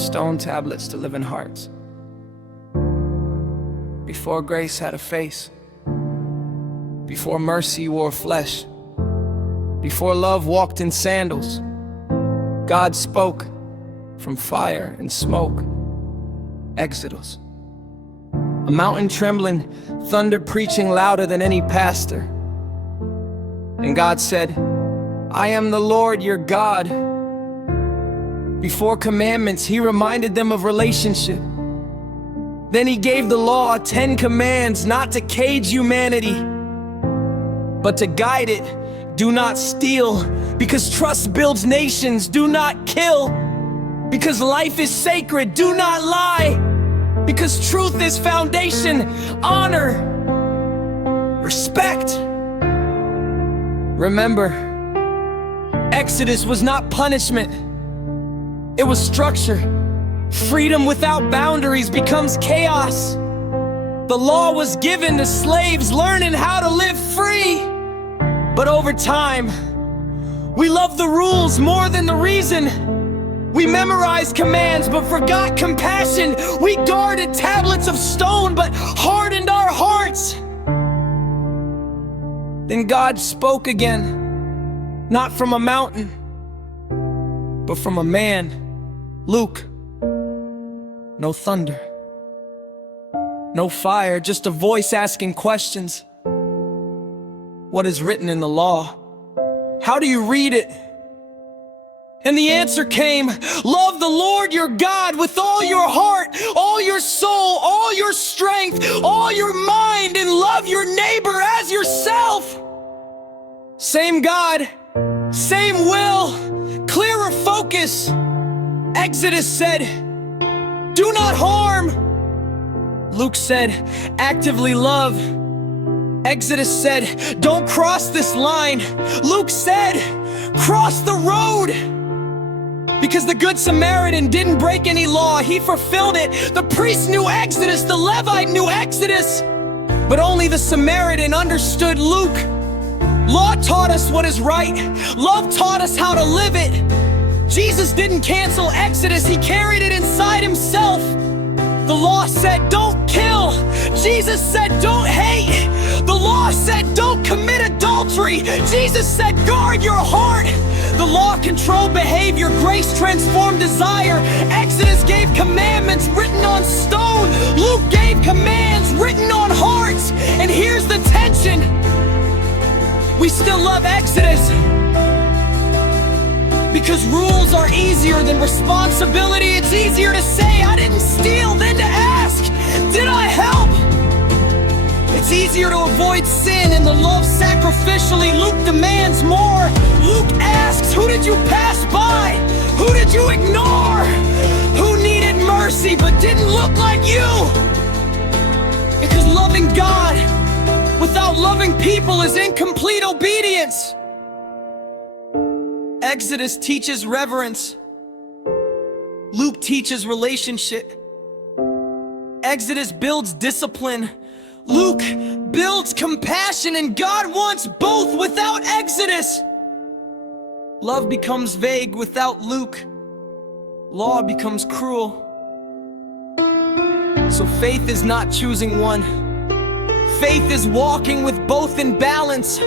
stone tablets to living hearts. Before grace had a face, before mercy wore flesh, before love walked in sandals, God spoke from fire and smoke. Exodus. A mountain trembling, thunder preaching louder than any pastor. And God said, I am the Lord your God. Before commandments, he reminded them of relationship. Then he gave the law, 10 commands, not to cage humanity, but to guide it. Do not steal, because trust builds nations. Do not kill, because life is sacred. Do not lie, because truth is foundation. Honor, respect. Remember, Exodus was not punishment, it was structure. Freedom without boundaries becomes chaos. The law was given to slaves learning how to live free. But over time, we loved the rules more than the reason. We memorized commands but forgot compassion. We guarded tablets of stone but hardened our hearts. Then God spoke again, not from a mountain, but from a man. Luke. No thunder, no fire, just a voice asking questions. What is written in the law? How do you read it? And the answer came, love the Lord your God with all your heart, all your soul, all your strength, all your mind, and love your neighbor as yourself. Same God, same will, clearer focus. Exodus said, do not harm. Luke said, actively love. Exodus said, don't cross this line. Luke said, cross the road. Because the Good Samaritan didn't break any law, he fulfilled it. The priest knew Exodus, the Levite knew Exodus, but only the Samaritan understood Luke. Law taught us what is right. Love taught us how to live it. Jesus didn't cancel Exodus, he carried it inside himself. The law said, don't kill. Jesus said, don't hate. The law said, don't commit adultery. Jesus said, guard your heart. The law controlled behavior, grace transformed desire. Exodus gave commandments written on stone. Luke gave commands written on hearts. And here's the tension. We still love Exodus because rules are easier than responsibility. It's easier to say, I didn't steal, than to ask, did I help? It's easier to avoid sin and to love sacrificially. Luke demands more. Luke asks, who did you pass by? Who did you ignore? Who needed mercy but didn't look like you? Because loving God without loving people is incomplete obedience. Exodus teaches reverence. Luke teaches relationship. Exodus builds discipline. Luke builds compassion, and God wants both without Exodus. Love becomes vague without Luke. Law becomes cruel. So faith is not choosing one. Faith is walking with both in balance.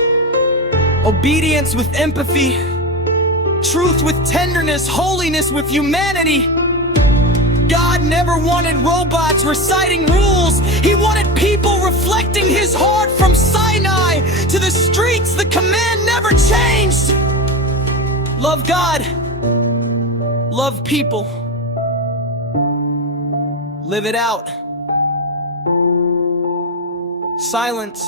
Obedience with empathy. Truth with tenderness, holiness with humanity. God never wanted robots reciting rules. He wanted people reflecting his heart. From Sinai to the streets, the command never changed. Love God, love people, live it out. Silence